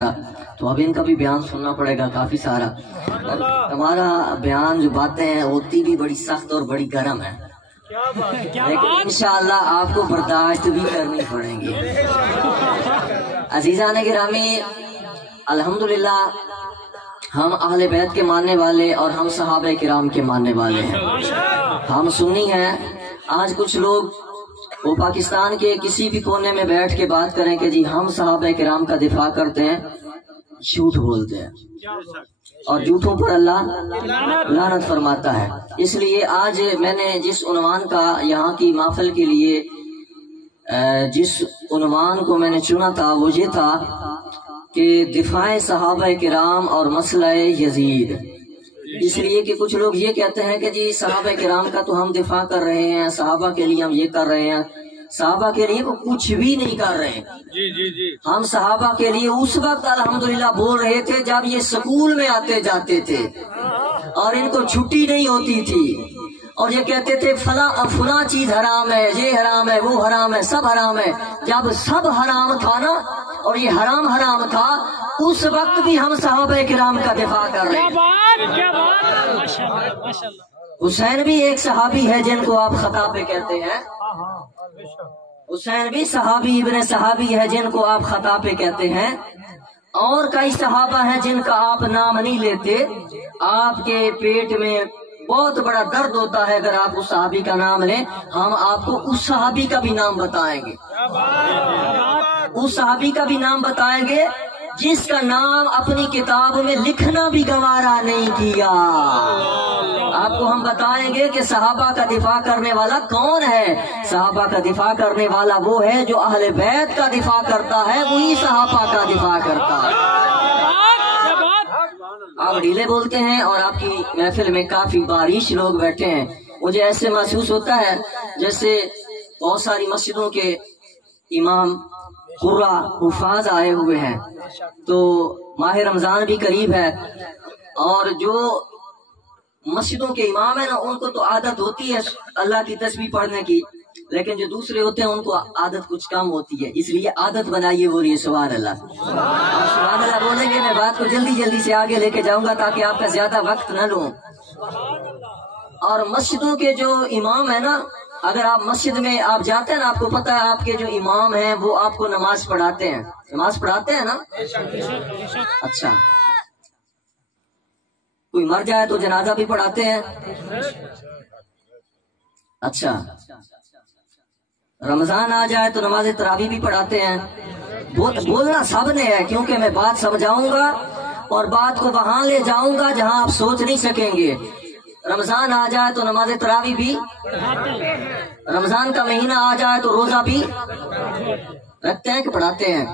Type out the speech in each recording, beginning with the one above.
तो अब इनका भी बयान सुनना पड़ेगा काफी सारा। और हमारा बयान जो बातें हैं होती भी बड़ी सख्त और बड़ी गर्म है, लेकिन इंशाअल्लाह आपको बर्दाश्त भी करनी पड़ेंगी। अजीज़ान गिरामी, अल्हम्दुलिल्लाह हम अहले बैत के मानने वाले और हम सहाबा किराम के मानने वाले हैं, हम सुन्नी हैं। आज कुछ लोग वो पाकिस्तान के किसी भी कोने में बैठ के बात करें कि जी हम सहाबा किराम का दिफा करते हैं, झूठ बोलते हैं और झूठों पर अल्लाह लानत फरमाता है। इसलिए आज मैंने जिस उन्वान का यहाँ की महफिल के लिए जिस उन्वान को मैंने चुना था वो ये था कि दिफाए सहाबा किराम और मसला यजीद। इसलिए कि कुछ लोग ये कहते हैं कि जी सहाबा किराम का तो हम दिफा कर रहे हैं, सहाबा के लिए हम ये कर रहे हैं, सहाबा के लिए वो कुछ भी नहीं कर रहे। जी। हम सहाबा के लिए उस वक्त अल्हम्दुलिल्लाह बोल रहे थे जब ये स्कूल में आते जाते थे और इनको छुट्टी नहीं होती थी और ये कहते थे फला चीज हराम है, ये हराम है, वो हराम है, सब हराम है। जब सब हराम था ना और ये हराम था, उस वक्त भी हम सहाबा किराम का दिफा कर रहे हैं। हुसैन भी एक सहाबी है जिनको आप खता पे कहते हैं, हुसैन भी सहाबी इब्ने सहाबी है जिनको आप खता पे कहते हैं, और कई सहाबा हैं जिनका आप नाम नहीं लेते। आपके पेट में बहुत बड़ा दर्द होता है अगर आप उस सहाबी का नाम लें। हम आपको उस सहाबी का भी नाम बताएंगे, उस सहाबी का भी नाम बताएंगे जिसका नाम अपनी किताब में लिखना भी गवारा नहीं किया। आपको हम बताएंगे कि सहाबा का दिफा करने वाला कौन है। सहाबा का दिफा करने वाला वो है जो अहले बैत का दिफा करता है, वही सहाबा का दिफा करता है। आप ढीले बोलते हैं और आपकी महफिल में काफी बारिश लोग बैठे हैं। मुझे ऐसे महसूस होता है जैसे बहुत सारी मस्जिदों के इमाम कुर्रा हुफाज आए हुए हैं, तो माह रमजान भी करीब है और जो मस्जिदों के इमाम है ना उनको तो आदत होती है अल्लाह की तस्बीह पढ़ने की, लेकिन जो दूसरे होते हैं उनको आदत कुछ कम होती है। इसलिए आदत बनाइए, बोलिए सुभान अल्लाह। सुभान अल्लाह बोलेंगे, मैं बात को जल्दी से आगे लेके जाऊंगा ताकि आपका ज्यादा वक्त न लूं। और मस्जिदों के जो इमाम है ना, अगर आप मस्जिद में आप जाते हैं ना, आपको पता है आपके जो इमाम हैं वो आपको नमाज पढ़ाते हैं, नमाज पढ़ाते हैं ना। अच्छा, कोई मर जाए तो जनाजा भी पढ़ाते हैं। अच्छा, रमजान आ जाए तो नमाज तरावी भी पढ़ाते हैं। बोलना सब ने है, क्योंकि मैं बात समझाऊंगा और बात को वहां ले जाऊंगा जहां आप सोच नहीं सकेंगे। रमजान आ जाए तो नमाज तरावी भी, रमजान का महीना आ जाए तो रोजा भी रखते हैं कि पढ़ाते हैं?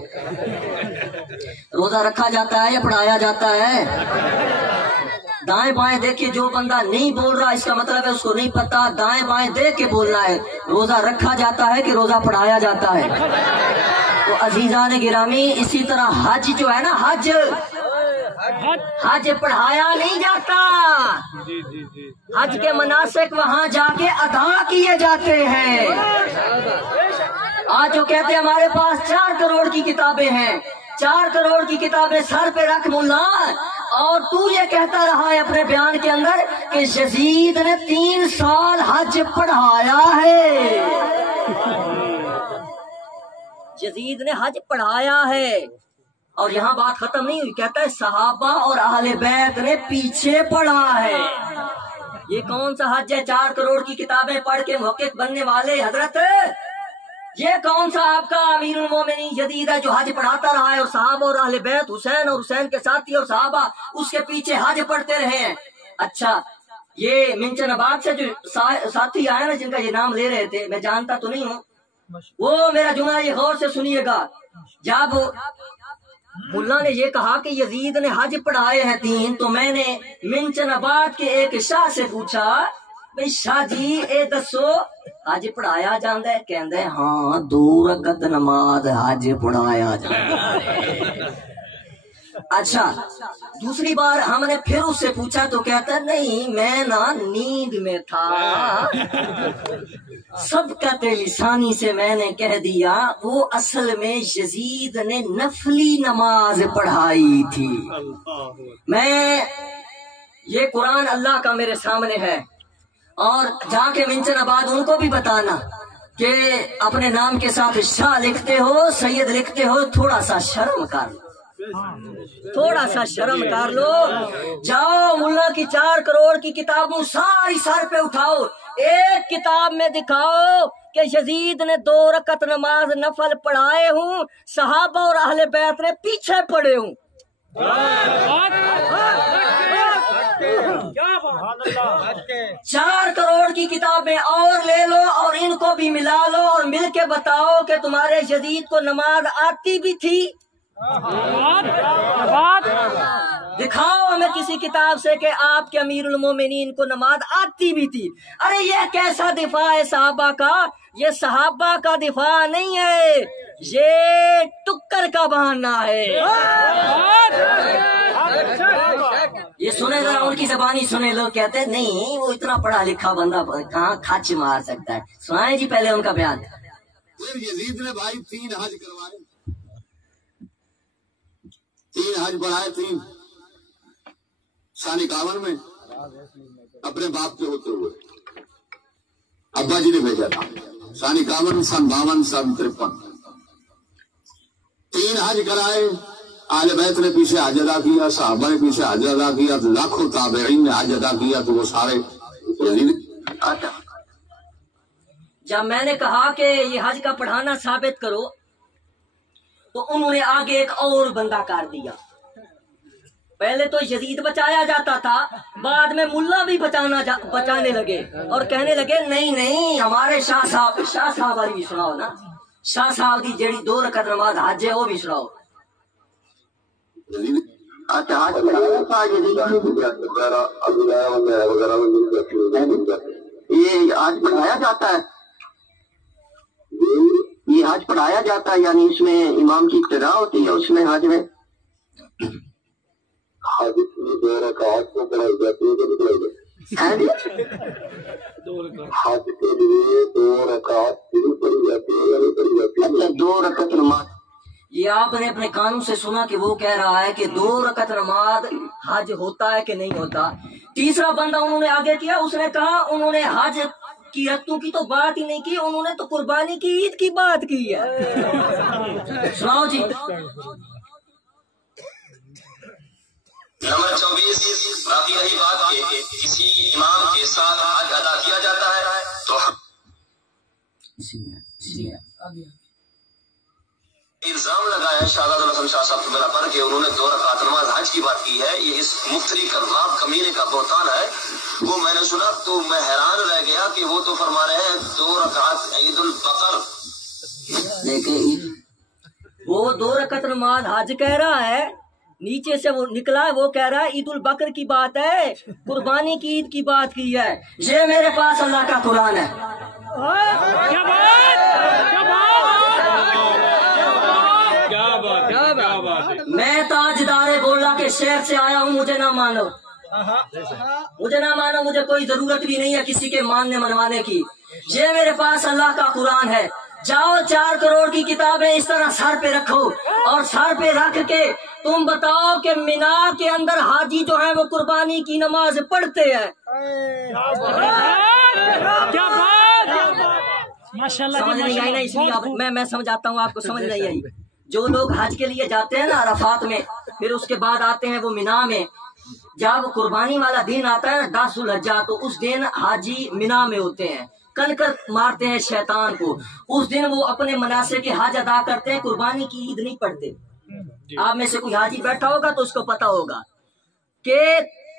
रोजा रखा जाता है या पढ़ाया जाता है? दाएं बाएं देख के जो बंदा नहीं बोल रहा इसका मतलब है उसको नहीं पता। दाएं बाएं देख के बोलना है। रोजा रखा जाता है कि रोजा पढ़ाया जाता है? तो अजीजान गिरामी, इसी तरह हज जो है ना, हज पढ़ाया नहीं जाता। हज के मनासिक वहां जाके अदा किए जाते हैं। आज जो कहते हैं हमारे पास 4 करोड़ की किताबें हैं, 4 करोड़ की किताबें सर पे रख मुल्ला, और तू ये कहता रहा है अपने बयान के अंदर कि यजीद ने 3 साल हज पढ़ाया है। यजीद ने हज पढ़ाया है और यहाँ बात खत्म नहीं हुई। कहता है सहाबा और अहले बैत ने पीछे पढ़ा है। ये कौन सा हज है? 4 करोड़ की किताबें पढ़ के मुहक्किक बनने वाले हजरत, ये कौन सा आपका अमीरुल मोमिनीन यजीद है जो हज पढ़ाता रहा है और सहाबा और अहले बैत, हुसैन और हुसैन के साथी और सहाबा उसके पीछे हज पढ़ते रहे हैं। अच्छा, ये मिंचनाबाद से जो साथी आए ना जिनका ये नाम ले रहे थे, मैं जानता तो नहीं हूँ, वो मेरा जुमला ये गौर से सुनिएगा। जब मुल्ला ने ये कहा कि यजीद ने हज पढ़ाए हैं 3, तो मैंने मिंचनाबाद के एक शाह से पूछा, भाई शाह जी ए दसो हज पढ़ाया जाता है? कहते हाँ, 2 रकत नमाज हज पढ़ाया जाता है। अच्छा, दूसरी बार हमने फिर उससे पूछा तो कहता नहीं, मैं ना नींद में था। सबकत लिसानी से मैंने कह दिया वो असल में यजीद ने नफली नमाज पढ़ाई थी। मैं ये कुरान अल्लाह का मेरे सामने है, और जाके मिंचनाबाद उनको भी बताना कि अपने नाम के साथ शाह लिखते हो, सैयद लिखते हो, थोड़ा सा शर्म कर लो, थोड़ा सा शर्म कर लो। जाओ मुल्ला की 4 करोड़ की किताबों सारी सर पे उठाओ, एक किताब में दिखाओ कि यजीद ने 2 रकत नमाज नफल पढ़ाए हूँ, सहाबा और अहले बैत ने पीछे पड़े हूँ। 4 करोड़ की किताबें और ले लो और इनको भी मिला लो और मिल के बताओ कि तुम्हारे यजीद को नमाज आती भी थी। दिखाओ हमें किसी किताब से कि आपके अमीरुल मोमिनीन को नमाज आती भी थी। अरे ये कैसा दिफा है सहाबा का? ये सहाबा का दिफा नहीं है, ये टुक्कर का बहाना है। ये सुने जरा, उनकी जबानी सुने। लोग कहते हैं नहीं वो इतना पढ़ा लिखा बंदा कहाँ खच मार सकता है। सुनाए जी पहले उनका बयान। यजीद ने भाई 3 हज करवाए, 3 हज बढ़ाए, 3 सन 51 में अपने बाप के होते हुए अब्बा जी ने भेजा था। सन 51, सन 52, सन 53 3 हज कराए। आले बैत ने पीछे हज अदा किया, सहाबा ने पीछे हज अदा किया, तो लाखों ताबईन ने हज अदा किया, तो वो सारे। जब मैंने कहा कि ये हज का पढ़ाना साबित करो, तो उन्होंने आगे एक और बंदा कर दिया। पहले तो यजीद बचाया जाता था, बाद में मुल्ला भी बचाने लगे और कहने लगे नहीं नहीं हमारे शाह साहब वाली भी सुनाओ ना, शाह साहब की जेड़ी 2 रकत नमाज हज है वो भी सुनाओ। ये आज पढ़ाया जाता है, ये हज पढ़ाया जाता है, यानी इसमें इमाम की इक्तिदा होती है उसमें हज में। हज में 2 रकात को पढ़ाई जाती है, हज के लिए 2 रकात पढ़ी जाती है। अच्छा 2 रकत नमाज। ये आपने अपने कानों से सुना कि वो कह रहा है कि 2 रकत नमाज हज होता है कि नहीं होता। तीसरा बंदा उन्होंने आगे किया, उसने कहा उन्होंने हज की रकतों की तो बात ही नहीं की, उन्होंने तो कुर्बानी की ईद की बात की है। सुनाओ जी। नंबर 24, बाकी रही बात के किसी इमाम के साथ हज अदा किया जाता है तो इल्जाम लगाया शाहजादा हसन शाह साहब मेरा पर के उन्होंने 2 रकात नमाज हज की बात की है। ये इस मुफ्तरी कज़्ज़ाब कमीने का बहतान है। वो मैंने सुना तो मैं हैरान रह गया कि वो तो फरमा रहे हैं 2 रकात ईद उल बकर, वो 2 रकत नमाज हज कह रहा है, नीचे से वो निकला है, वो कह रहा है ईद उल बकर की बात है, कुर्बानी की ईद की बात की है। ये मेरे पास अल्लाह का कुरान है। क्या बात। मैं ताजदारे गोला के शहर से आया हूँ, मुझे ना मानो, मुझे ना मानो, मुझे कोई जरूरत भी नहीं है किसी के मानने मनवाने की। ये मेरे पास अल्लाह का कुरान है। जाओ 4 करोड़ की किताबें इस तरह सर पे रखो और सर पे रख के तुम बताओ कि मिना के अंदर हाजी जो है वो कुर्बानी की नमाज पढ़ते हैं। माशाल्लाह। समझ नहीं आई ना, इसलिए मैं समझाता हूँ, आपको समझ नहीं आई। जो लोग हज के लिए जाते हैं ना अरफात में, फिर उसके बाद आते हैं वो मिना में, जब कुर्बानी वाला दिन आता है 10 ज़ुल्हिज्जा, तो उस दिन हाजी मिना में होते हैं, कनकर मारते हैं शैतान को। उस दिन वो अपने मनासे के हज अदा करते हैं, कुर्बानी की ईद नहीं पढ़ते। आप में से कोई हाजी बैठा होगा तो उसको पता होगा कि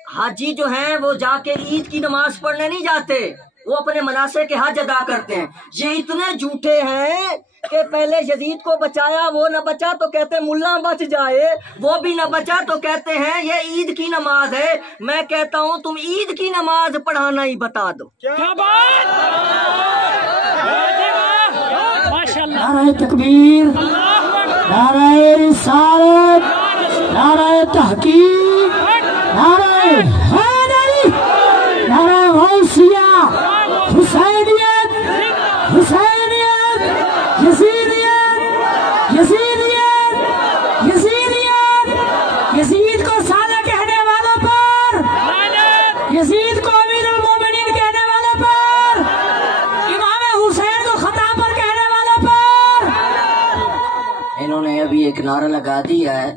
हाजी जो हैं वो जाके ईद की नमाज पढ़ने नहीं जाते, वो अपने मनासे के हज अदा करते हैं। ये इतने झूठे हैं कि पहले यजीद को बचाया, वो न बचा तो कहते मुल्ला बच जाए, वो भी न बचा तो कहते हैं ये ईद की नमाज है। मैं कहता हूँ तुम ईद की नमाज पढ़ाना ही बता दो। क्या बात। नारे तकबीर, नारे रिसालत, नारे तहकीक, नारे हैदरी, नारे गौसिया, हुसैनियत, नारा लगा दिया है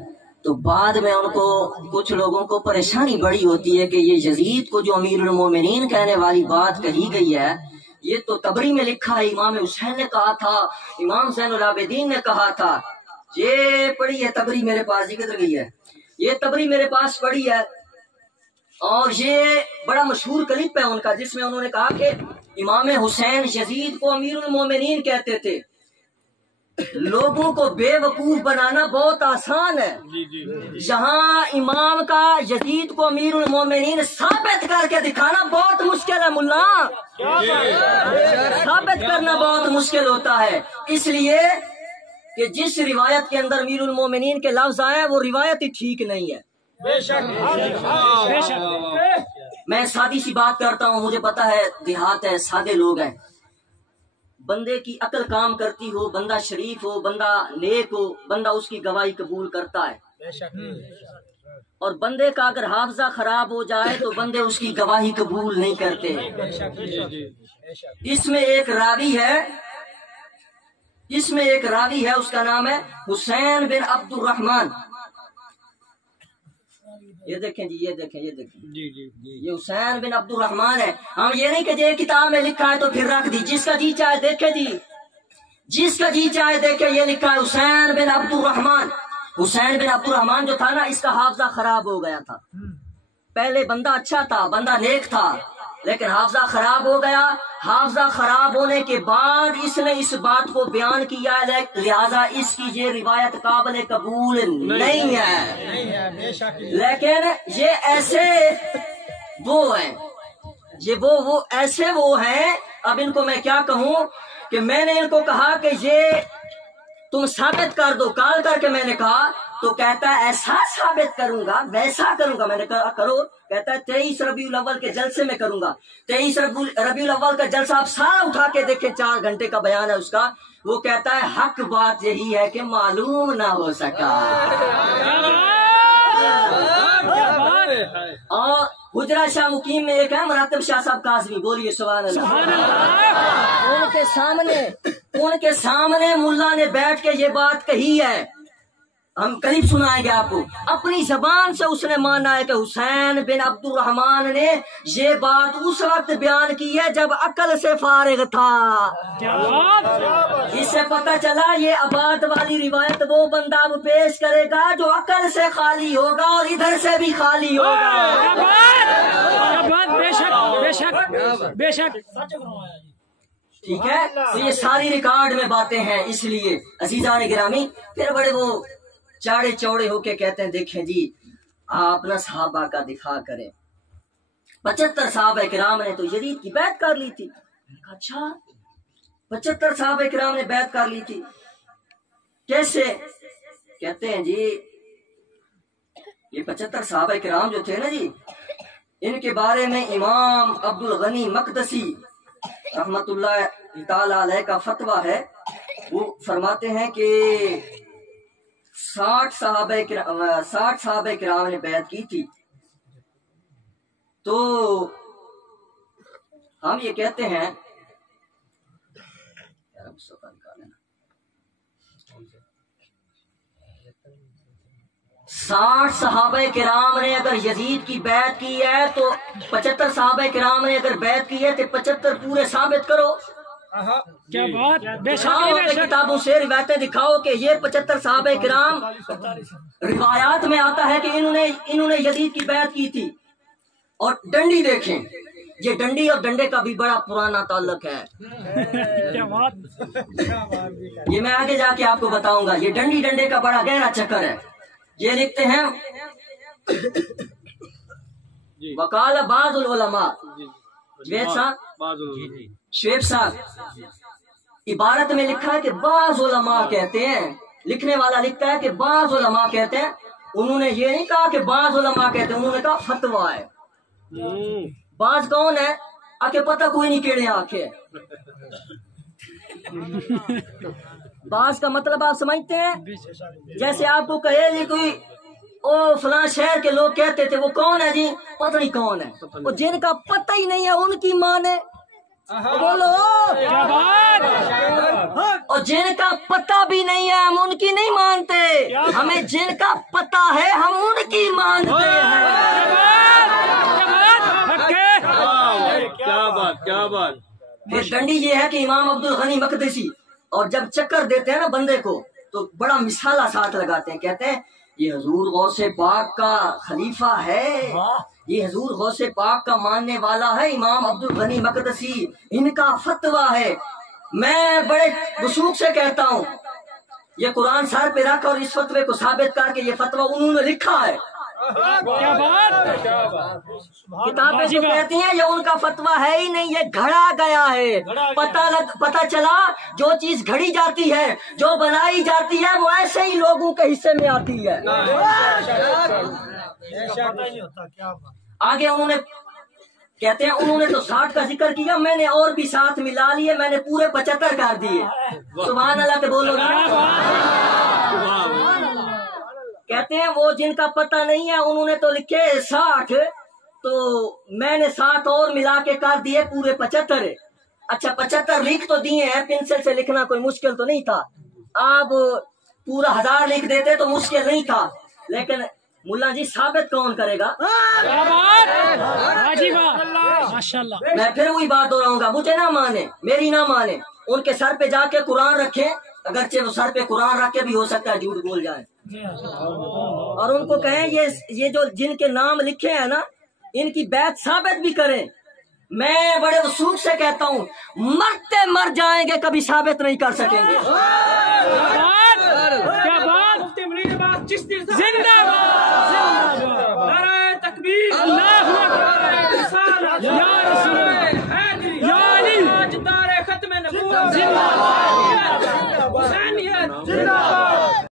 तो बाद में उनको कुछ लोगों को परेशानी बड़ी होती है कि ये यजीद को जो अमीरुल मोमिनीन कहने वाली बात कही गई है ये तो तबरी में लिखा है, इमाम हुसैन ने कहा था, इमाम ज़ैनुल आबिदीन ने कहा था। ये पढ़ी है तबरी मेरे पास, ये किधर गई है, ये तबरी मेरे पास पढ़ी है और ये बड़ा मशहूर क्लिप है उनका जिसमें उन्होंने कहा कि इमाम हुसैन यजीद को अमीरुल मोमिनीन कहते थे। लोगों को बेवकूफ बनाना बहुत आसान है, जहां इमाम का यजीद को अमीरुल मोमिनीन साबित करके दिखाना बहुत मुश्किल है मुल्ला, साबित करना बहुत मुश्किल होता है, इसलिए कि जिस रिवायत के अंदर अमीरुल मोमिनीन के लफ्ज आए वो रिवायत ही ठीक नहीं है। मैं सादी सी बात करता हूँ, मुझे पता है देहात है, सादे लोग हैं, बंदे की अकल काम करती हो, बंदा शरीफ हो, बंदा नेक हो, बंदा उसकी गवाही कबूल करता है, और बंदे का अगर हाफजा खराब हो जाए तो बंदे उसकी गवाही कबूल नहीं करते। इसमें एक रावी है, उसका नाम है हुसैन बिन अब्दुर्रहमान। ये देखें जी, ये देखें ये हुसैन बिन अब्दुर्रहमान है। हम ये नहीं कि ये किताब में लिखा है तो फिर रख दी, जिसका जी चाहे देखे जी, जिसका जी चाहे देखे, ये लिखा है हुसैन बिन अब्दुर्रहमान। हुसैन बिन अब्दुर्रहमान जो था ना, इसका हाफजा खराब हो गया था। पहले बंदा अच्छा था, बंदा नेक था, लेकिन हाफजा खराब हो गया। हाफजा खराब होने के बाद इसने इस बात को बयान किया, लिहाजा इसकी ये रिवायत काबिल कबूल नहीं है। लेकिन ये ऐसे वो हैं, ये वो ऐसे वो हैं, अब इनको मैं क्या कहूँ कि मैंने इनको कहा कि ये तुम साबित कर दो, कॉल करके मैंने कहा तो कहता है ऐसा साबित करूंगा, वैसा करूंगा। मैंने कहा करो, कहता है 23 रबीउल अव्वल के जलसे में करूंगा। 23 रबीउल अव्वल का जलसा आप सारा उठा के देखें, 4 घंटे का बयान है उसका। वो कहता है हक बात यही है कि मालूम ना हो सका। और हुजरा शाह मुकीम में एक है मुरातिब शाह साहब काज़मी, बोलिए सुभान अल्लाह। उनके सामने मुल्ला ने बैठ के ये बात कही है, हम करीब सुनाएंगे आपको। अपनी जबान से उसने माना है कि हुसैन बिन अब्दुर्रहमान ने ये बात उस वक्त बयान की है जब अकल से फारिग था। इससे पता चला ये आबाद वाली रिवायत वो बंदा अब पेश करेगा जो अकल से खाली होगा और इधर से भी खाली होगा। बेशक ठीक है, तो ये सारी रिकॉर्ड में बातें हैं। इसलिए अजीजान गिरामी फिर बड़े वो चाड़े चौड़े होके कहते हैं देखें जी आप ना सहाबा का दिखा करें। 75 सहाबा किराम ने तो यजीद की बैत कर ली थी। अच्छा 75 सहाबा किराम ने बैत कर ली थी, कैसे? कहते हैं जी ये 75 सहाबा किराम जो थे ना जी, इनके बारे में इमाम अब्दुल गनी मकदसी रहमतुल्लाह ताला अलैह का फतवा है। वो फरमाते हैं कि 60 सहाबा किराम ने बैत की थी। तो हम ये कहते हैं 60 सहाबा किराम ने अगर यजीद की बैत की है तो 75 सहाबा किराम ने अगर बैत की है तो 75 पूरे साबित करो। क्या बात, किताबों से रिवायतें दिखाओ कि ये 75 सहाबा किराम, रिवायात में आता है कि इन्होंने यजीद की बैत की थी। और डंडी देखें, ये डंडी और डंडे का भी बड़ा पुराना ताल्लुक है। क्या बात, ये मैं आगे जाके आपको बताऊंगा। ये डंडी डंडे का बड़ा गहरा चक्कर है। ये लिखते हैं वकाल बाज़ुल उलमा, शुएब साहब इबारत में लिखा है कि बाज़ उलमा कहते हैं, लिखने वाला लिखता है कि बाज़ उलमा कहते हैं। उन्होंने ये नहीं कहा कि बाज़ उलमा कहते हैं, उन्होंने कहा फतवा है। बाज़ कौन है? आके पता कोई नहीं केड़े आखे। बाज़ का मतलब आप समझते हैं? जैसे आपको कहे जी कोई ओ फलां शहर के लोग कहते थे, वो कौन है जी? पता नहीं कौन है। और जिनका पता ही नहीं है उनकी माने, बोलो। क्या बात। और जिनका पता भी नहीं है हम उनकी नहीं मानते, हमें जिनका पता है हम उनकी मानते हैं। क्या बात। फिर डंडी ये है कि इमाम अब्दुल गनी मकदसी और जब चक्कर देते हैं ना बंदे को तो बड़ा मिसाला साथ लगाते हैं, कहते हैं ये हजूर गौसे पाक का खलीफा है, ये हजूर गौसे पाक का मानने वाला है इमाम अब्दुल गनी मकदसी, इनका फतवा है। मैं बड़े वसूख से कहता हूँ ये कुरान सर पे रख और इस फतवे को साबित करके ये फतवा उन्होंने लिखा है। क्या बात। किताबें जो कहती हैं ये उनका फतवा है ही नहीं, ये घड़ा गया है। पता चला जो चीज घड़ी जाती है, जो बनाई जाती है वो ऐसे ही लोगों के हिस्से में आती है। आगे उन्होंने कहते हैं उन्होंने तो 60 का जिक्र किया, मैंने और भी साथ मिला लिए, मैंने पूरे 75 कर दिए। सुभान अल्लाह के बोलो ना। कहते हैं वो जिनका पता नहीं है उन्होंने तो लिखे 60, तो मैंने 7 और मिला के कर दिए पूरे 75। अच्छा 75 लिख तो दिए हैं, पेंसिल से लिखना कोई मुश्किल तो नहीं था, आप पूरा 1000 लिख देते तो मुश्किल नहीं था, लेकिन मुल्ला जी साबित कौन करेगा। माशाल्लाह। मैं फिर वही बात दोहराऊंगा, मुझे ना माने, मेरी ना माने, उनके सर पे जाके कुरान रखे, अगरचे वो सर पे कुरान रख के भी हो सकता है झूठ बोल जाए, और उनको कहें ये जो जिनके नाम लिखे हैं ना इनकी बैत साबित भी करें। मैं बड़े वसूख से कहता हूँ मरते मर जाएंगे कभी साबित नहीं कर सकेंगे। क्या बात।